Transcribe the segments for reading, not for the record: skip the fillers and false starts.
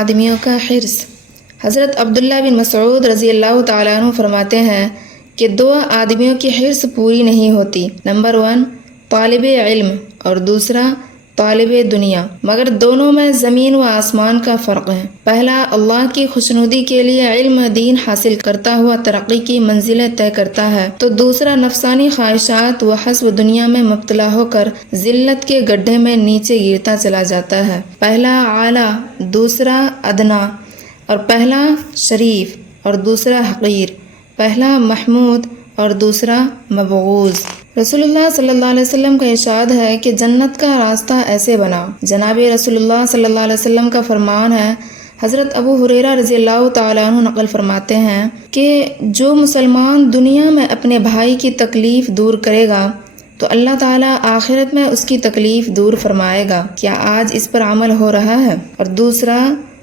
آدمیوں کا حرص۔ حضرت عبداللہ بن مسعود رضی اللہ تعالیٰ عنہ فرماتے ہیں کہ 2 آدمیوں کی حرص پوری نہیں ہوتی، نمبر 1 طالب علم اور دوسرا طالب دنیا، مگر دونوں میں زمین و آسمان کا فرق ہے۔ پہلا اللہ کی خوشنودی کے لیے علم دین حاصل کرتا ہوا ترقی کی منزلیں طے کرتا ہے، تو دوسرا نفسانی خواہشات و حسب دنیا میں مبتلا ہو کر ذلت کے گڈھے میں نیچے گرتا چلا جاتا ہے۔ پہلا اعلیٰ، دوسرا ادنا، اور پہلا شریف اور دوسرا حقیر، پہلا محمود اور دوسرا مبغوض۔ رسول اللہ صلی اللہ علیہ وسلم کا ارشاد ہے کہ جنت کا راستہ ایسے بناؤ۔ جناب رسول اللہ صلی اللہ علیہ وسلم کا فرمان ہے، حضرت ابو ہریرہ رضی اللہ تعالیٰ عنہ نقل فرماتے ہیں کہ جو مسلمان دنیا میں اپنے بھائی کی تکلیف دور کرے گا تو اللہ تعالیٰ آخرت میں اس کی تکلیف دور فرمائے گا۔ کیا آج اس پر عمل ہو رہا ہے؟ اور دوسرا،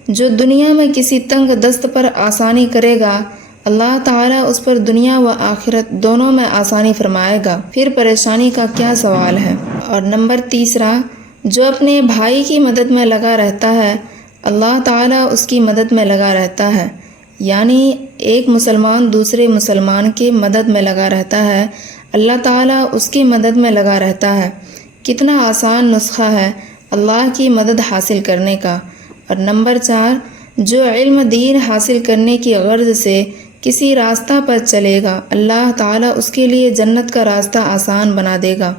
جو دنیا میں کسی تنگ دست پر آسانی کرے گا اللہ تعالیٰ اس پر دنیا و آخرت دونوں میں آسانی فرمائے گا، پھر پریشانی کا کیا سوال ہے۔ اور نمبر تیسرا، جو اپنے بھائی کی مدد میں لگا رہتا ہے اللہ تعالیٰ اس کی مدد میں لگا رہتا ہے، یعنی ایک مسلمان دوسرے مسلمان کی مدد میں لگا رہتا ہے اللہ تعالیٰ اس کی مدد میں لگا رہتا ہے۔ کتنا آسان نسخہ ہے اللہ کی مدد حاصل کرنے کا۔ اور نمبر 4، جو علم دین حاصل کرنے کی غرض سے کسی راستہ پر چلے گا اللہ تعالیٰ اس کے لیے جنت کا راستہ آسان بنا دے گا۔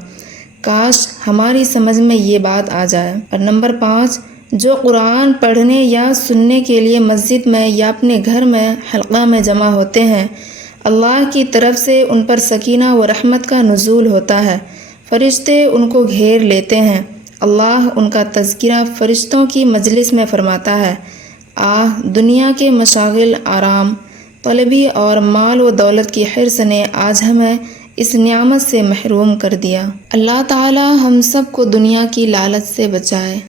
کاش ہماری سمجھ میں یہ بات آ جائے۔ اور نمبر 5، جو قرآن پڑھنے یا سننے کے لیے مسجد میں یا اپنے گھر میں حلقہ میں جمع ہوتے ہیں اللہ کی طرف سے ان پر سکینہ و رحمت کا نزول ہوتا ہے، فرشتے ان کو گھیر لیتے ہیں، اللہ ان کا تذکرہ فرشتوں کی مجلس میں فرماتا ہے، دنیا کے مشاغل، آرام طلبی اور مال و دولت کی حرص نے آج ہمیں اس نعمت سے محروم کر دیا۔ اللہ تعالی ہم سب کو دنیا کی لالچ سے بچائے۔